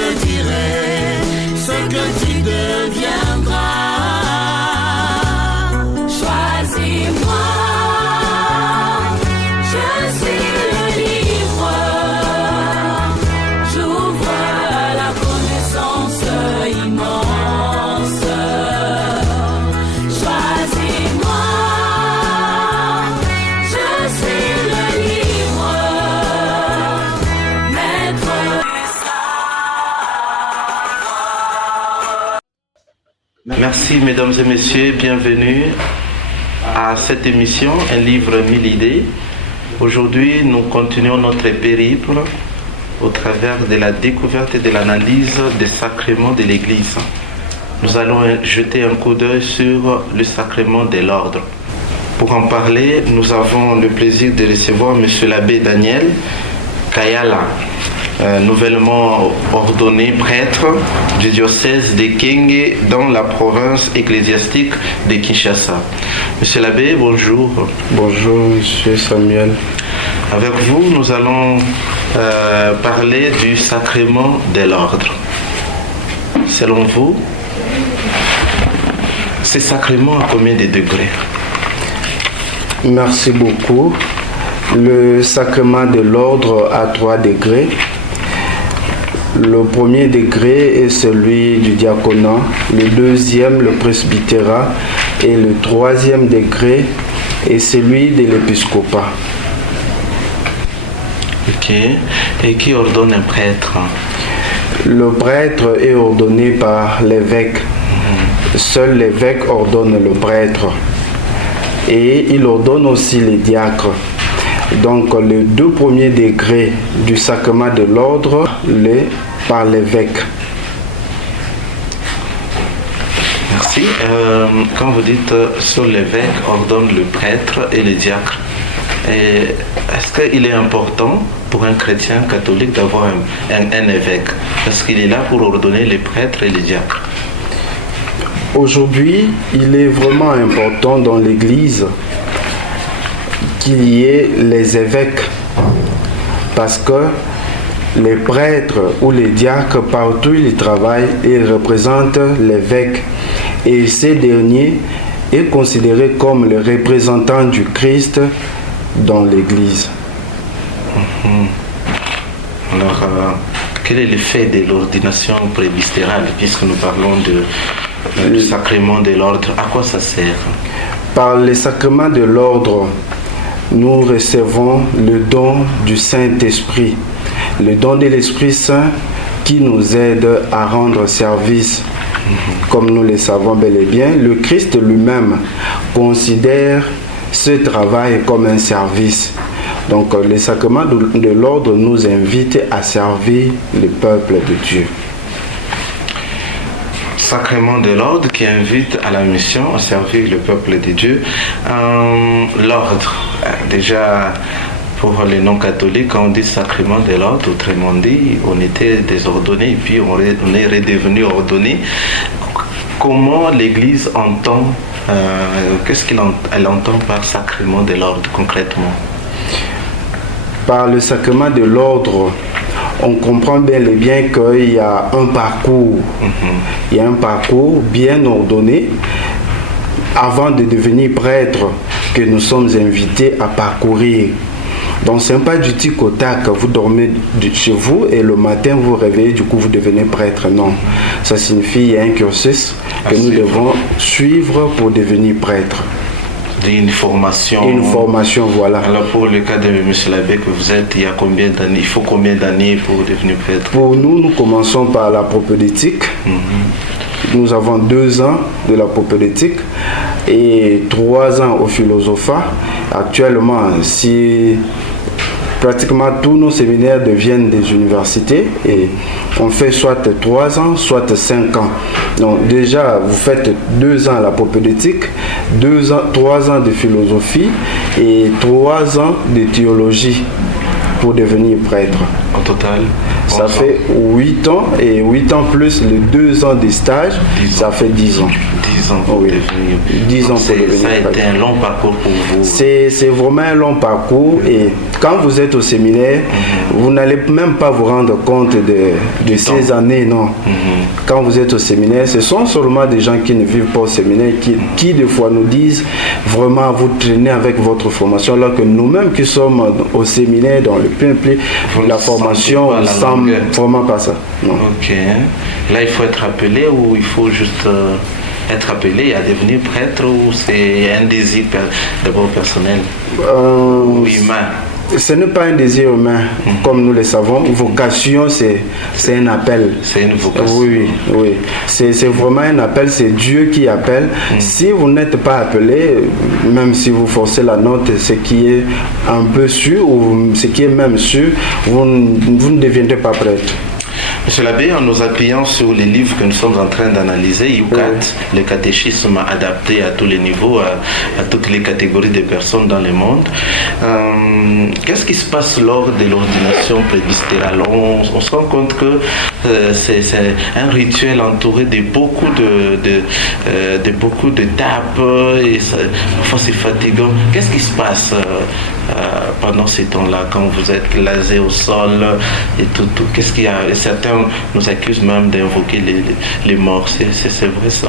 te dirai ce que tu deviendras. Choisis-moi, je suis le livre, j'ouvre la connaissance immense. Choisis-moi, je suis le livre, maître. Merci mesdames et messieurs, bienvenue à cette émission, un livre 1000 idées. Aujourd'hui, nous continuons notre périple au travers de la découverte et de l'analyse des sacrements de l'Église. Nous allons jeter un coup d'œil sur le sacrement de l'ordre. Pour en parler, nous avons le plaisir de recevoir M. l'abbé Daniel Kayala, nouvellement ordonné prêtre du diocèse de Kenge dans la province ecclésiastique de Kinshasa. Monsieur l'abbé, bonjour. Bonjour, monsieur Samuel. Avec vous, nous allons parler du sacrement de l'ordre. Selon vous, ce sacrement a combien de degrés? Merci beaucoup. Le sacrement de l'ordre a 3 degrés. Le premier degré est celui du diaconat, le deuxième le presbytérat et le troisième degré est celui de l'épiscopat. Ok. Et qui ordonne un prêtre? Le prêtre est ordonné par l'évêque. Seul l'évêque ordonne le prêtre. Et il ordonne aussi les diacres. Donc les 2 premiers degrés du sacrement de l'ordre, par l'évêque. Merci. Quand vous dites sur l'évêque ordonne le prêtre et le diacre, est-ce qu'il est important pour un chrétien catholique d'avoir un évêque? Parce qu'il est là pour ordonner les prêtres et les diacres. Aujourd'hui, il est vraiment important dans l'Église qu'il y ait les évêques, parce que les prêtres ou les diacres, partout où ils travaillent, ils représentent l'évêque, et ce dernier est considéré comme le représentant du Christ dans l'Église. Alors, quel est l'effet de l'ordination presbytérale, puisque nous parlons du sacrement de l'ordre? À quoi ça sert? Par le sacrement de l'ordre, nous recevons le don du Saint-Esprit, le don de l'Esprit Saint qui nous aide à rendre service. Comme nous le savons bel et bien, le Christ lui-même considère ce travail comme un service. Donc le sacrement de l'ordre nous invite à servir le peuple de Dieu. Sacrement de l'ordre qui invite à la mission à servir le peuple de Dieu. L'ordre, déjà pour les non-catholiques, quand on dit sacrement de l'ordre, autrement dit, on était désordonné et puis on est redevenu ordonné. Comment l'Église entend, qu'est-ce qu'elle entend par sacrement de l'ordre concrètement? Par le sacrement de l'ordre, on comprend bel et bien qu'il y a un parcours. Il y a un parcours bien ordonné avant de devenir prêtre que nous sommes invités à parcourir. Donc ce n'est pas du tic au tac, vous dormez chez vous et le matin vous vous réveillez, du coup vous devenez prêtre. Non, ça signifie qu'il y a un cursus que nous devons suivre pour devenir prêtre. Une formation. Une formation, voilà. Alors pour le cas de M. l'abbé que vous êtes, il y a combien d'années? Il faut combien d'années pour devenir prêtre? Pour nous, nous commençons par la propédeutique. Nous avons 2 ans de la propédeutique et 3 ans au philosophat. Actuellement, si pratiquement tous nos séminaires deviennent des universités et on fait soit 3 ans, soit 5 ans. Donc déjà, vous faites 2 ans à la propédeutique, 3 ans de philosophie et 3 ans de théologie pour devenir prêtre. En total, ça fait 8 ans et 8 ans plus les 2 ans de stage, ça fait 10 ans. 10 ans pour devenir. 10 ans pour devenir. Ça a été un long parcours pour vous. C'est vraiment un long parcours et quand vous êtes au séminaire, vous n'allez même pas vous rendre compte de ces années, non. Quand vous êtes au séminaire, ce sont seulement des gens qui ne vivent pas au séminaire, qui des fois nous disent vraiment vous traînez avec votre formation, alors que nous-mêmes qui sommes au séminaire, dans le plein de la formation, on ne sent vraiment pas ça. Non. Ok. Là, il faut être appelé ou il faut juste être appelé à devenir prêtre ou c'est un désir d'abord personnel ou humain? Ce n'est pas un désir humain, comme nous le savons. Vocation, c'est un appel. C'est une vocation. Oui. C'est vraiment un appel, c'est Dieu qui appelle. Si vous n'êtes pas appelé, même si vous forcez la note, ce qui est un peu sûr, ou ce qui est même sûr, vous ne deviendrez pas prêtre. Monsieur l'abbé, en nous appuyant sur les livres que nous sommes en train d'analyser, IUCAT, le catéchisme adapté à tous les niveaux, à toutes les catégories de personnes dans le monde, qu'est-ce qui se passe lors de l'ordination presbytérale? On se rend compte que c'est un rituel entouré de beaucoup d'étapes, et parfois c'est fatigant. Qu'est-ce qui se passe pendant ces temps-là, quand vous êtes lasé au sol et tout? Qu'est-ce qu'il y a? Certains nous accusent même d'invoquer les morts. C'est vrai ça?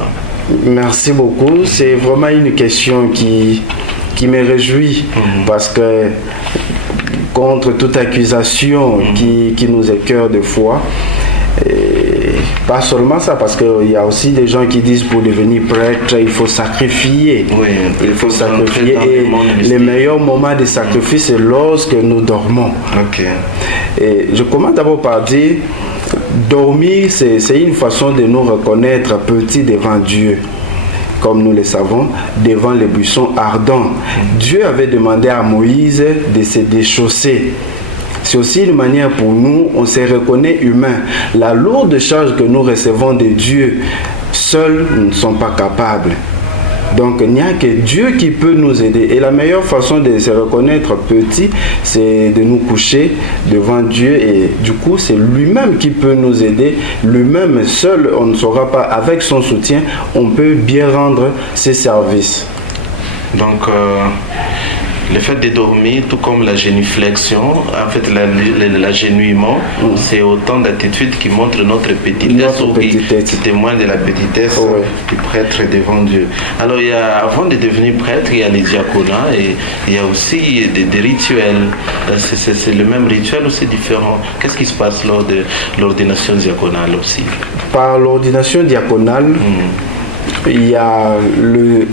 Merci beaucoup. C'est vraiment une question qui me réjouit parce que contre toute accusation qui nous écœure de foi, et pas seulement ça, parce qu'il y a aussi des gens qui disent pour devenir prêtre, il faut sacrifier. Oui, il faut sacrifier. Et les meilleurs moments de sacrifice, c'est lorsque nous dormons. Okay. Et je commence d'abord par dire, dormir, c'est une façon de nous reconnaître petits devant Dieu. Comme nous le savons, devant les buissons ardents. Dieu avait demandé à Moïse de se déchausser. C'est aussi une manière pour nous, on se reconnaît humain. La lourde charge que nous recevons de Dieu, seuls nous ne sommes pas capables. Donc il n'y a que Dieu qui peut nous aider. Et la meilleure façon de se reconnaître petit, c'est de nous coucher devant Dieu. Et du coup, c'est lui-même qui peut nous aider. Lui-même, seul, on ne saura pas. Avec son soutien, on peut bien rendre ses services. Donc, le fait de dormir, tout comme la génuflexion, en fait l'agenouillement, c'est autant d'attitudes qui montrent notre petitesse ou qui témoignent de la petitesse du prêtre devant Dieu. Alors, avant de devenir prêtre, il y a les diaconats et il y a aussi des rituels. C'est le même rituel ou c'est différent? Qu'est-ce qui se passe lors de l'ordination diaconale aussi? Par l'ordination diaconale,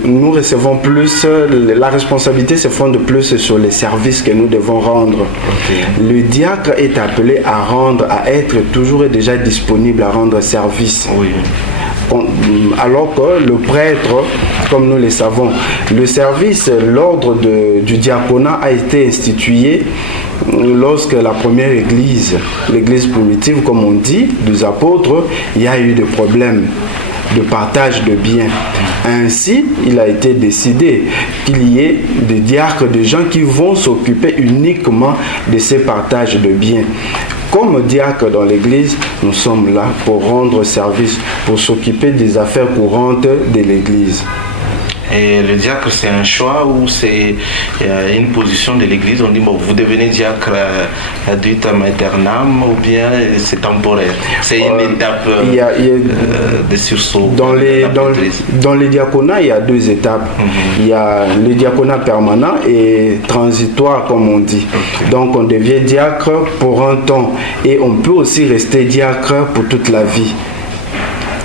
nous recevons plus, la responsabilité se fonde plus sur les services que nous devons rendre. Le diacre est appelé à être toujours et déjà disponible à rendre service. Alors que le prêtre, comme nous le savons, le service, l'ordre du diaconat a été institué lorsque la première église, l'église primitive comme on dit, des apôtres, il y a eu des problèmes de partage de biens. Ainsi, il a été décidé qu'il y ait des diacres, des gens qui vont s'occuper uniquement de ces partages de biens. Comme diacre dans l'église, nous sommes là pour rendre service, pour s'occuper des affaires courantes de l'église. Et le diacre, c'est un choix ou c'est une position de l'église? On dit, bon, vous devenez diacre ad vitam aeternam ou bien c'est temporaire? C'est une étape de sursaut. Dans les diaconats, il y a deux étapes. Il y a le diaconat permanent et transitoire, comme on dit. Donc, on devient diacre pour un temps et on peut aussi rester diacre pour toute la vie.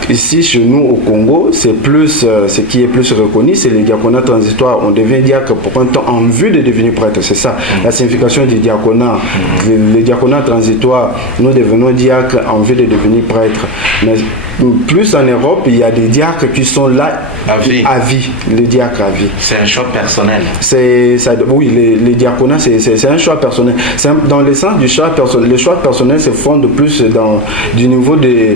Ici, chez nous, au Congo, c'est plus, ce qui est plus reconnu, c'est le diaconat transitoire. On devient diacre pour un temps en vue de devenir prêtre. C'est ça, la signification du diaconat. Le diaconat transitoire, nous devenons diacres en vue de devenir prêtre. Mais plus en Europe, il y a des diacres qui sont là à vie. Le diacre à vie. C'est un choix personnel. Oui, le diaconat, c'est un choix personnel. Dans le sens du choix personnel, le choix personnel se fonde plus du niveau de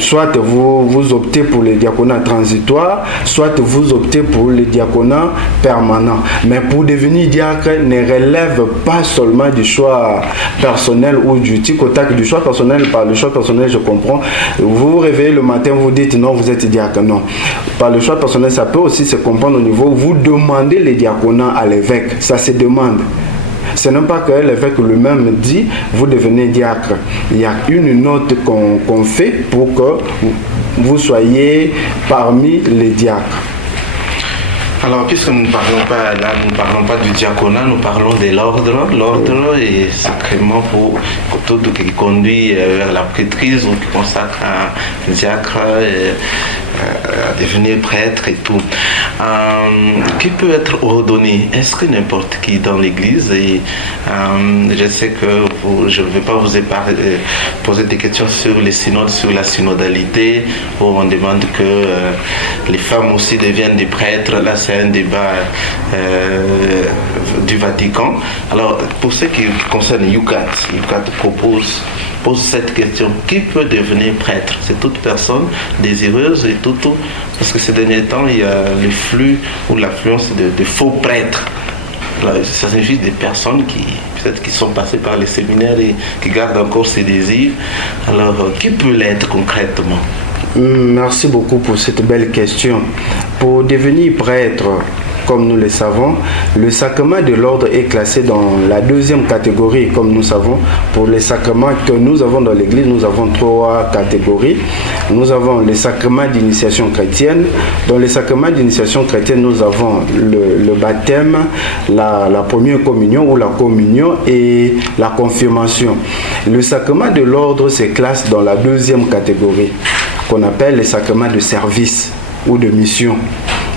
soit vous optez pour le diaconat transitoire, soit vous optez pour le diaconat permanent. Mais pour devenir diacre ne relève pas seulement du choix personnel ou du tic au tac du choix personnel. Par le choix personnel, je comprends. Vous vous réveillez le matin, vous dites non, vous êtes diacre. Non. Par le choix personnel, ça peut aussi se comprendre au niveau où vous demandez le diaconat à l'évêque. Ça se demande. Ce n'est pas que l'évêque lui-même dit, vous devenez diacre. Il y a une note qu'on fait pour que vous soyez parmi les diacres. Alors, puisque nous ne parlons pas là, nous ne parlons pas du diaconat, nous parlons de l'ordre. L'ordre est sacrément pour tout qui conduit vers la prêtrise ou qui consacre un diacre à devenir prêtre et tout. Qui peut être ordonné? Est-ce que n'importe qui dans l'église? Et je sais que je ne vais pas vous poser des questions sur les synodes, sur la synodalité, où on demande que les femmes aussi deviennent des prêtres. Là, c'est un débat du Vatican. Alors, pour ce qui concerne Yucat pose cette question: qui peut devenir prêtre? C'est toute personne désireuse et tout, parce que ces derniers temps, il y a le flux ou l'affluence de faux prêtres. Alors, ça signifie des personnes qui peut-être qui sont passées par les séminaires et qui gardent encore ces désirs. Alors, qui peut l'être concrètement? Merci beaucoup pour cette belle question. Pour devenir prêtre, comme nous le savons, le sacrement de l'ordre est classé dans la deuxième catégorie, comme nous savons. Pour les sacrements que nous avons dans l'Église, nous avons 3 catégories. Nous avons les sacrements d'initiation chrétienne. Dans les sacrements d'initiation chrétienne, nous avons le baptême, la première communion ou la communion et la confirmation. Le sacrement de l'ordre se classe dans la deuxième catégorie, qu'on appelle les sacrements de service ou de mission.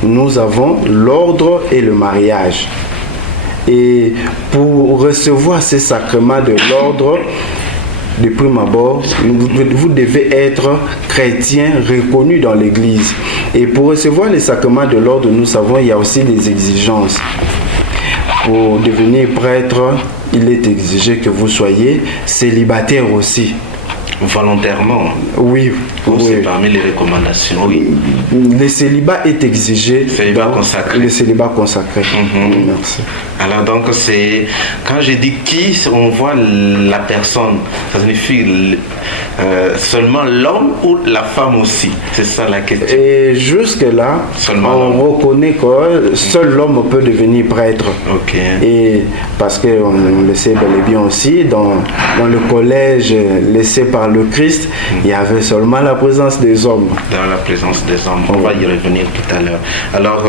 Nous avons l'ordre et le mariage. Et pour recevoir ces sacrements de l'ordre, de prime abord, vous devez être chrétien reconnu dans l'Église. Et pour recevoir les sacrements de l'ordre, nous savons qu'il y a aussi des exigences. Pour devenir prêtre, il est exigé que vous soyez célibataire aussi. Volontairement? Oui. C'est parmi les recommandations, oui. Le célibat est exigé. Célibat consacré. Le célibat consacré. Merci. Alors donc c'est, quand je dis qui, on voit la personne, ça signifie seulement l'homme ou la femme aussi? C'est ça la question. Et jusque-là, on reconnaît que seul l'homme peut devenir prêtre. Ok. Et parce qu'on le sait bel et bien aussi, dans le collège laissé par le Christ, il y avait seulement la présence des hommes. Dans la présence des hommes. On va y revenir tout à l'heure. Alors,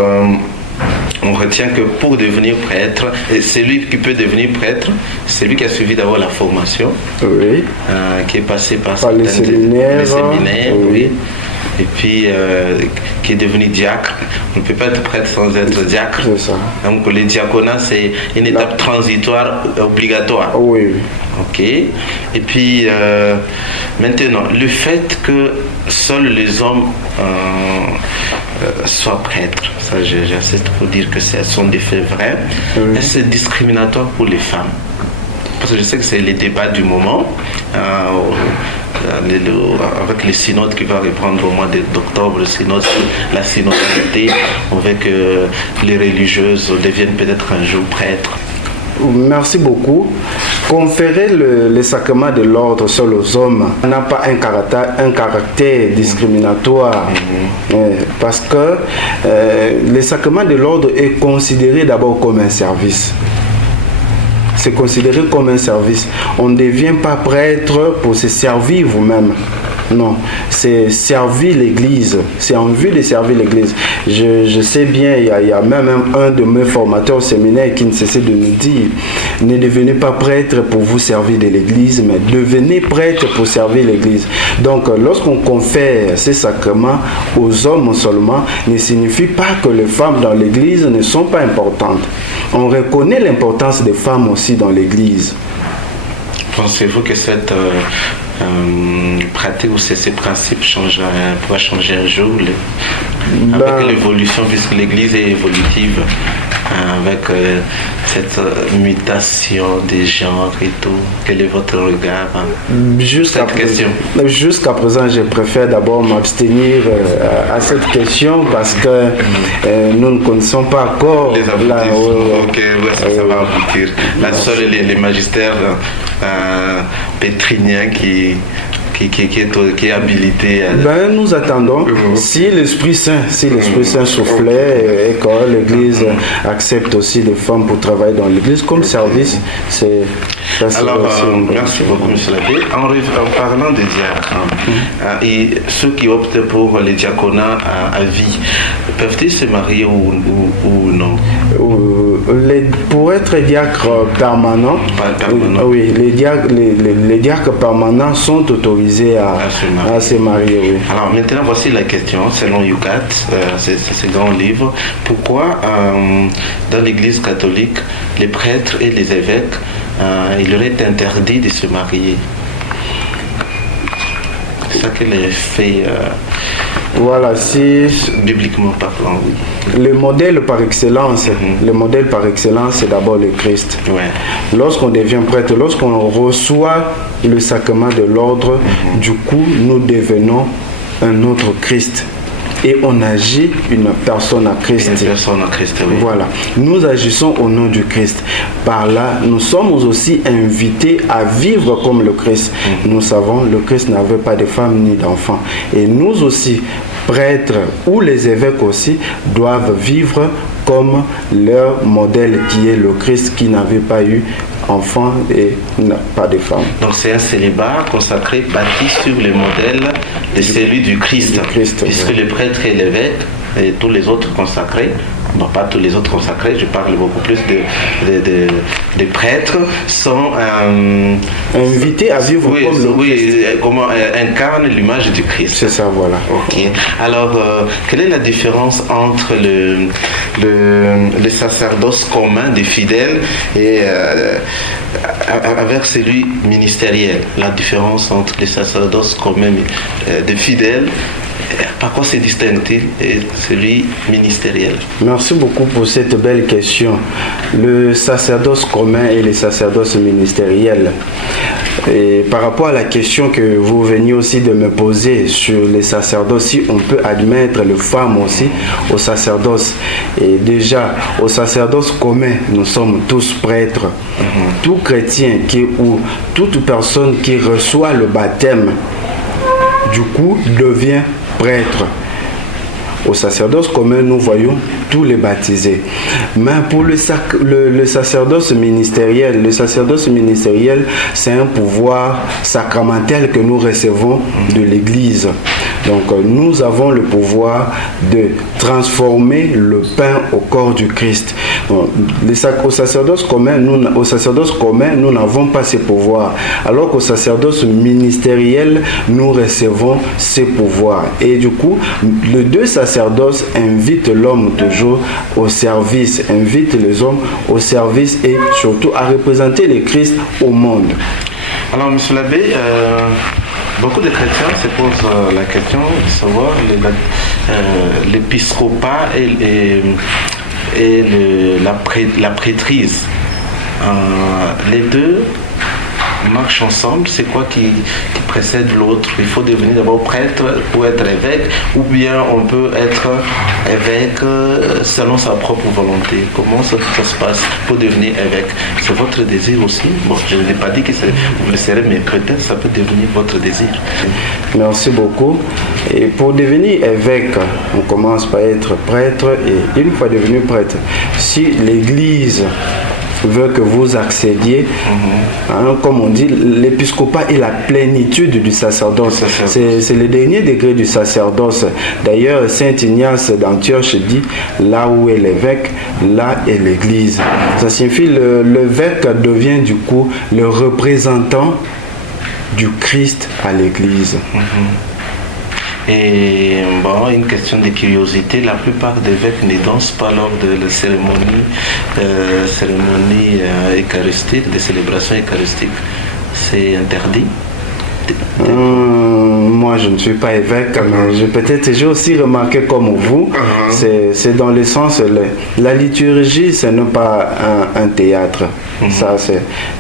on retient que pour devenir prêtre, et celui qui peut devenir prêtre, c'est lui qui a suivi d'abord la formation, oui. Qui est passé par les séminaires, oui. Et puis qui est devenu diacre. On ne peut pas être prêtre sans être diacre. C'est ça. Donc le diaconat, c'est une étape transitoire obligatoire. Oui. Ok. Et puis maintenant, le fait que seuls les hommes soient prêtres, ça j'insiste pour dire que ce sont des faits vrais. Oui. Est-ce que c'est discriminatoire pour les femmes? Parce que je sais que c'est les débats du moment, avec les synodes qui vont reprendre au mois d'octobre, le synode sur la synodalité, on veut que les religieuses deviennent peut-être un jour prêtres. Merci beaucoup. Conférer le sacrement de l'ordre seul aux hommes n'a pas un caractère discriminatoire, parce que le sacrement de l'ordre est considéré d'abord comme un service. C'est considéré comme un service. On ne devient pas prêtre pour se servir vous-même. Non, c'est servir l'Église. C'est en vue de servir l'Église. Je sais bien, il y a même un de mes formateurs au séminaire qui ne cessait de nous dire: ne devenez pas prêtre pour vous servir de l'Église, mais devenez prêtre pour servir l'Église. Donc, lorsqu'on confère ces sacrements aux hommes seulement, ne signifie pas que les femmes dans l'Église ne sont pas importantes. On reconnaît l'importance des femmes aussi dans l'Église. Pensez-vous que cette pratique ou ces principes pourraient changer un jour avec l'évolution, puisque l'Église est évolutive, avec cette mutation des genres et tout? Quel est votre regard Jusqu'à présent, je préfère d'abord m'abstenir à cette question parce que nous ne connaissons pas encore les ça va aboutir. La seule les magistères pétriniens qui qui est habilité Nous attendons. Si l'Esprit Saint soufflait et que l'Église accepte aussi des femmes pour travailler dans l'Église comme service, c'est... Alors, merci beaucoup, M. l'abbé. En parlant des diacres, et ceux qui optent pour les diaconats à vie, peuvent-ils se marier ou non? Pour être diacre permanent, oui, les diacres permanents sont autorisés à se marier. Oui. Alors maintenant, voici la question, selon Yucat, ce grand livre. Pourquoi dans l'Église catholique, les prêtres et les évêques, il leur est interdit de se marier? C'est ça que les faits... Voilà, si bibliquement parlant, oui. Le modèle par excellence, c'est d'abord le Christ. Ouais. Lorsqu'on devient prêtre, lorsqu'on reçoit le sacrement de l'ordre, du coup, nous devenons un autre Christ. Et on agit une personne à Christ. Une personne à Christ, oui. Voilà. Nous agissons au nom du Christ. Par là, nous sommes aussi invités à vivre comme le Christ. Nous savons, le Christ n'avait pas de femme ni d'enfant. Et nous aussi, prêtres ou les évêques aussi, doivent vivre comme leur modèle qui est le Christ, qui n'avait pas eu enfant et pas de femme. Donc c'est un célibat consacré, bâti sur le modèle de celui du Christ. Puisque le prêtre et l'évêque et tous les autres consacrés, non pas tous les autres consacrés, je parle beaucoup plus des prêtres, sont invités à vivre comme le Christ. Comment incarnent l'image du Christ. C'est ça, voilà. Ok. Alors, quelle est la différence entre le sacerdoce commun des fidèles et avec celui ministériel? La différence entre le sacerdoce commun des fidèles, par quoi se distingue-t-il et celui ministériel? Merci beaucoup pour cette belle question. Le sacerdoce commun et le sacerdoce ministériel. Et par rapport à la question que vous veniez aussi de me poser sur les sacerdoces, si on peut admettre les femmes aussi au sacerdoce. Et déjà, au sacerdoce commun, nous sommes tous prêtres. Tout chrétien ou toute personne qui reçoit le baptême, du coup, devient prêtre. Au sacerdoce commun, nous voyons tous les baptisés. Mais pour le sacerdoce ministériel, c'est un pouvoir sacramentel que nous recevons de l'Église. Donc, nous avons le pouvoir de transformer le pain au corps du Christ. Donc, au sacerdoce commun, nous n'avons pas ce pouvoir. Alors qu'au sacerdoce ministériel, nous recevons ces pouvoirs. Et du coup, les deux sacerdoces invitent l'homme toujours au service, invitent les hommes au service et surtout à représenter le Christ au monde. Alors, M. l'abbé, beaucoup de chrétiens se posent la question de savoir l'épiscopat et la prêtrise. Les deux marchent ensemble. C'est quoi qui précède l'autre? Il faut devenir d'abord prêtre pour être évêque, ou bien on peut être évêque selon sa propre volonté. Comment ça se passe pour devenir évêque? C'est votre désir aussi? Bon, je n'ai pas dit que vous le serez, mais peut-être ça peut devenir votre désir. Merci beaucoup. Et pour devenir évêque, on commence par être prêtre, et une fois devenu prêtre, si l'Église veut que vous accédiez, comme on dit, l'épiscopat est la plénitude du sacerdoce. C'est le dernier degré du sacerdoce. D'ailleurs, Saint Ignace d'Antioche dit, là où est l'évêque, là est l'Église. Ça signifie l'évêque devient du coup le représentant du Christ à l'Église. Et bon, une question de curiosité, la plupart des évêques ne dansent pas lors de la cérémonie eucharistique, des célébrations eucharistiques. C'est interdit? Moi, je ne suis pas évêque, mais j'ai aussi remarqué comme vous, c'est dans le sens, la liturgie, ce n'est pas un théâtre. Ça,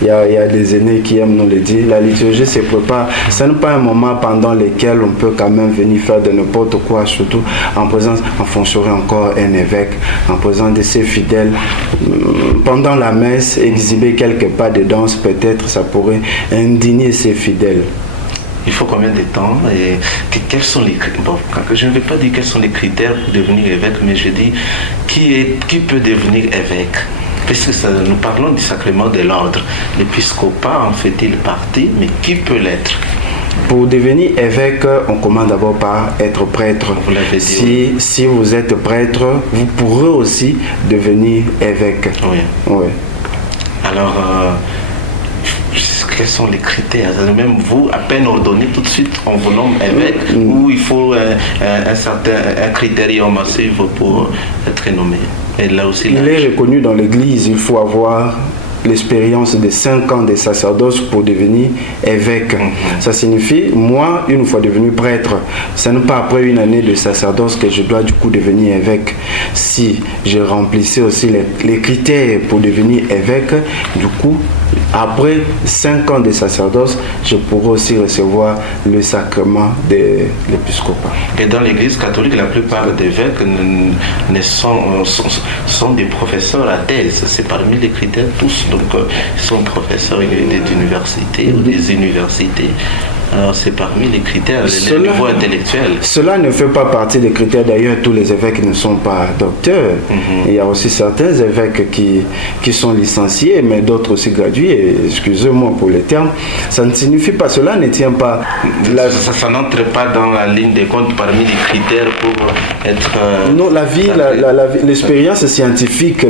il y a des aînés qui aiment nous le dire. La liturgie se prépare. Ce n'est pas un moment pendant lequel on peut quand même venir faire de n'importe quoi, surtout en présence, en fonction encore un évêque, en présence de ses fidèles. Pendant la messe, exhiber quelques pas de danse, peut-être, ça pourrait indigner ses fidèles. il faut combien de temps et quels sont les je ne vais pas dire quels sont les critères pour devenir évêque, mais je dis qui peut devenir évêque. Puisque nous parlons du sacrement de l'ordre. L'épiscopat en fait-il partie, mais qui peut l'être? Pour devenir évêque, on commence d'abord par être prêtre. Vous l'avez dit. Si vous êtes prêtre, vous pourrez aussi devenir évêque. Oui. Alors, quels sont les critères? Même vous, à peine ordonné, tout de suite, on vous nomme évêque, ou il faut un critérium à suivre pour être nommé? Et là aussi, il est reconnu dans l'Église, il faut avoir l'expérience de 5 ans de sacerdoce pour devenir évêque. Ça signifie, moi, une fois devenu prêtre, ce n'est pas après une année de sacerdoce que je dois du coup devenir évêque. Si je remplissais aussi les critères pour devenir évêque, du coup, après 5 ans de sacerdoce, je pourrais aussi recevoir le sacrement de l'épiscopat. Et dans l'Église catholique, la plupart des évêques sont des professeurs à thèse. C'est parmi les critères tous. Donc, ils sont professeurs d'université ou des universités. Alors, c'est parmi les critères, le niveau intellectuel. Cela ne fait pas partie des critères. D'ailleurs, tous les évêques ne sont pas docteurs. Il y a aussi certains évêques qui sont licenciés, mais d'autres aussi gradués. Excusez-moi pour les termes. Ça ne signifie pas, cela ne tient pas. Ça n'entre pas dans la ligne des comptes parmi les critères pour être... non, l'expérience scientifique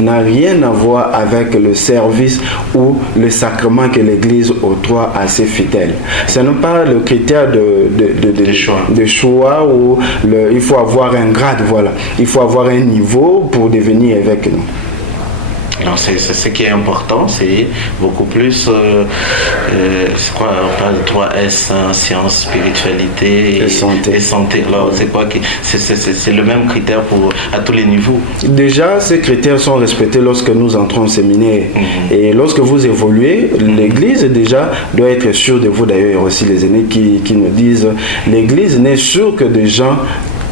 n'a rien à voir avec le service ou le sacrement que l'Église octroie à ses fidèles. Ce n'est pas le critère de choix où il faut avoir un grade, voilà. Il faut avoir un niveau pour devenir évêque. Non. Alors c'est ce qui est important, c'est beaucoup plus, c'est quoi, on parle de 3S, hein, sciences, spiritualité et santé. Alors c'est quoi c'est le même critère à tous les niveaux. Déjà, ces critères sont respectés lorsque nous entrons au séminaire. Et lorsque vous évoluez, l'Église déjà doit être sûre de vous. D'ailleurs, il y a aussi les aînés qui nous disent, l'Église n'est sûre que des gens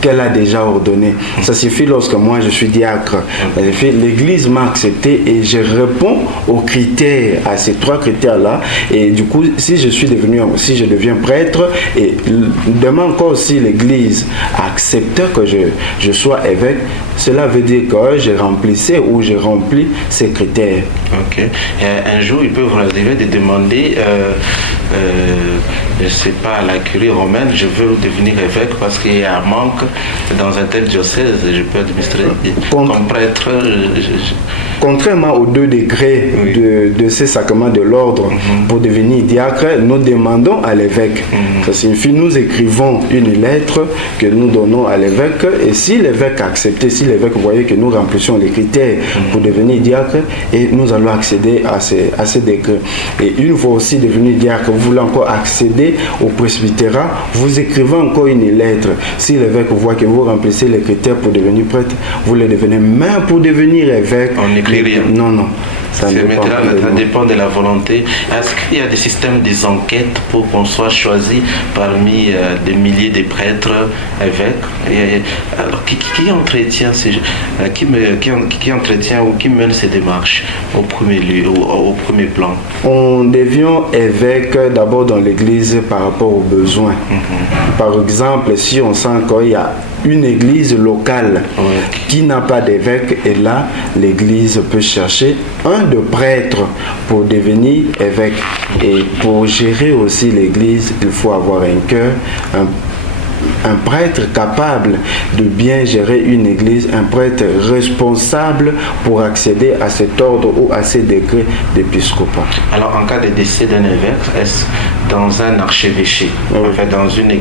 qu'elle a déjà ordonné. Ça suffit lorsque moi je suis diacre. L'Église m'a accepté et je réponds aux critères, à ces 3 critères-là. Et du coup, si je deviens prêtre, et demain encore si l'Église accepte que je sois évêque, cela veut dire que je remplissais ou je remplis ces critères. Ok. Et un jour, il peut vous arriver de demander, je ne sais pas, à la curie romaine, je veux devenir évêque parce qu'il y a un manque dans un tel diocèse, je peux administrer comme prêtre. Contrairement aux 2 degrés de ces sacrements de l'ordre, pour devenir diacre, nous demandons à l'évêque. Ça signifie, nous écrivons une lettre que nous donnons à l'évêque, et si l'évêque accepte, si l'évêque voyait que nous remplissons les critères pour devenir diacre, et nous allons accéder à ces degrés. Et une fois aussi devenu diacre, vous voulez encore accéder au presbytérat, vous écrivez encore une lettre. Si l'évêque voit que vous remplissez les critères pour devenir prêtre, vous le devenez. Même pour devenir évêque, on n'écrit rien. Non. Ça dépend de la volonté. Est-ce qu'il y a des systèmes, des enquêtes pour qu'on soit choisi parmi des milliers de prêtres, évêques? Alors, qui entretient qui entretient ou qui mène ces démarches au premier lieu, au premier plan? On devient évêque d'abord dans l'Église par rapport aux besoins. Par exemple, si on sent qu'il y a une église locale qui n'a pas d'évêque, et là, l'église peut chercher un de prêtre pour devenir évêque. Et pour gérer aussi l'église, il faut avoir un cœur, un prêtre capable de bien gérer une église, un prêtre responsable pour accéder à cet ordre ou à ces degrés d'épiscopat. Alors, en cas de décès d'un évêque, est-ce dans un archevêché, enfin, dans une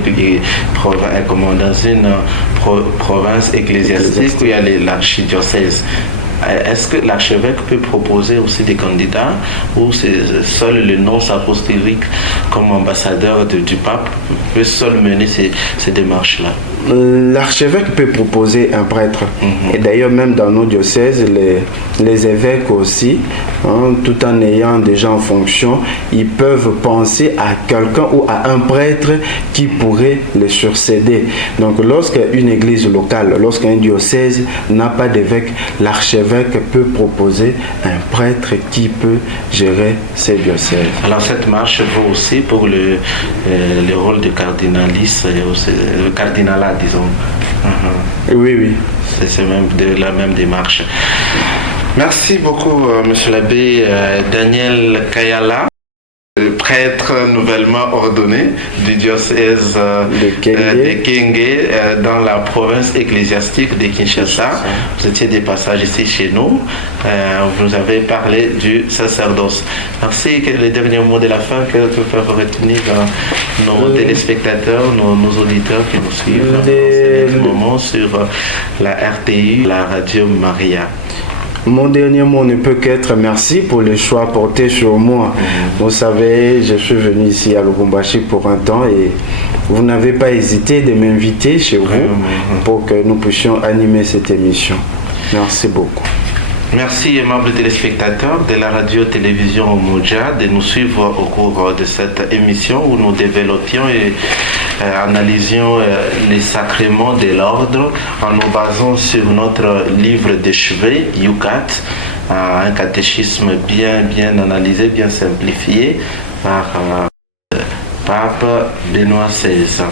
province ecclésiastique où il y a l'archidiocèse, est-ce que l'archevêque peut proposer aussi des candidats ou seul le nonce apostolique comme ambassadeur du pape peut seul mener ces démarches-là? l'archevêque peut proposer un prêtre. Et d'ailleurs, même dans nos diocèses, les évêques aussi, tout en ayant déjà en fonction, ils peuvent penser à quelqu'un ou à un prêtre qui pourrait les succéder. Donc, lorsqu'une église locale, lorsqu'un diocèse n'a pas d'évêque, l'archevêque peut proposer un prêtre qui peut gérer ces diocèses. Alors, cette marche vaut aussi pour le rôle de cardinaliste, le cardinalat, disons. Oui, oui. C'est même de la même démarche. Merci beaucoup, monsieur l'abbé Daniel Kayala, prêtre nouvellement ordonné du diocèse de Kenge dans la province ecclésiastique de Kinshasa. Vous étiez des passages ici chez nous. Vous avez parlé du sacerdoce. Merci. Les derniers mots de la fin que tu peux retenir nos téléspectateurs, nos auditeurs qui nous suivent en ce moment sur la RTI, la Radio Maria. Mon dernier mot ne peut qu'être merci pour le choix porté sur moi. Vous savez, je suis venu ici à Lubumbashi pour un temps et vous n'avez pas hésité de m'inviter chez vous pour que nous puissions animer cette émission. Merci beaucoup. Merci, aimables téléspectateurs de la radio-télévision Umoja, de nous suivre au cours de cette émission où nous développions et analysions les sacrements de l'ordre en nous basant sur notre livre de chevet, Yucat, un catéchisme bien analysé, bien simplifié par Pape Benoît XVI.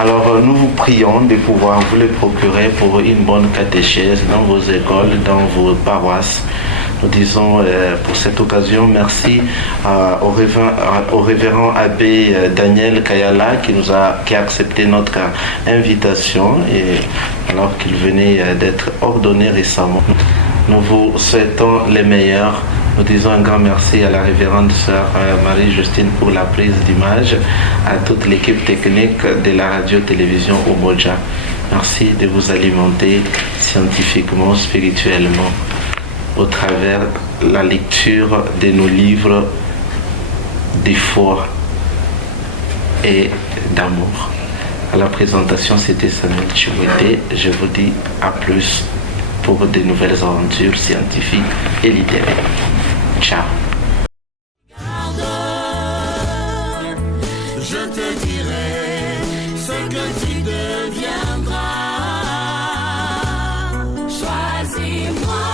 Alors nous vous prions de pouvoir vous le procurer pour une bonne catéchèse dans vos écoles, dans vos paroisses. Nous disons pour cette occasion merci au révérend abbé Daniel Kayala qui a accepté notre invitation et alors qu'il venait d'être ordonné récemment. Nous vous souhaitons les meilleurs. Nous disons un grand merci à la révérende sœur Marie-Justine pour la prise d'image, à toute l'équipe technique de la radio-télévision Umoja. Merci de vous alimenter scientifiquement, spirituellement, au travers la lecture de nos livres de foi et d'amour. À la présentation, c'était Samuel Chiwete. Je vous dis à plus pour de nouvelles aventures scientifiques et littéraires. Ciao. Je te dirai ce que tu deviendras. Choisis-moi.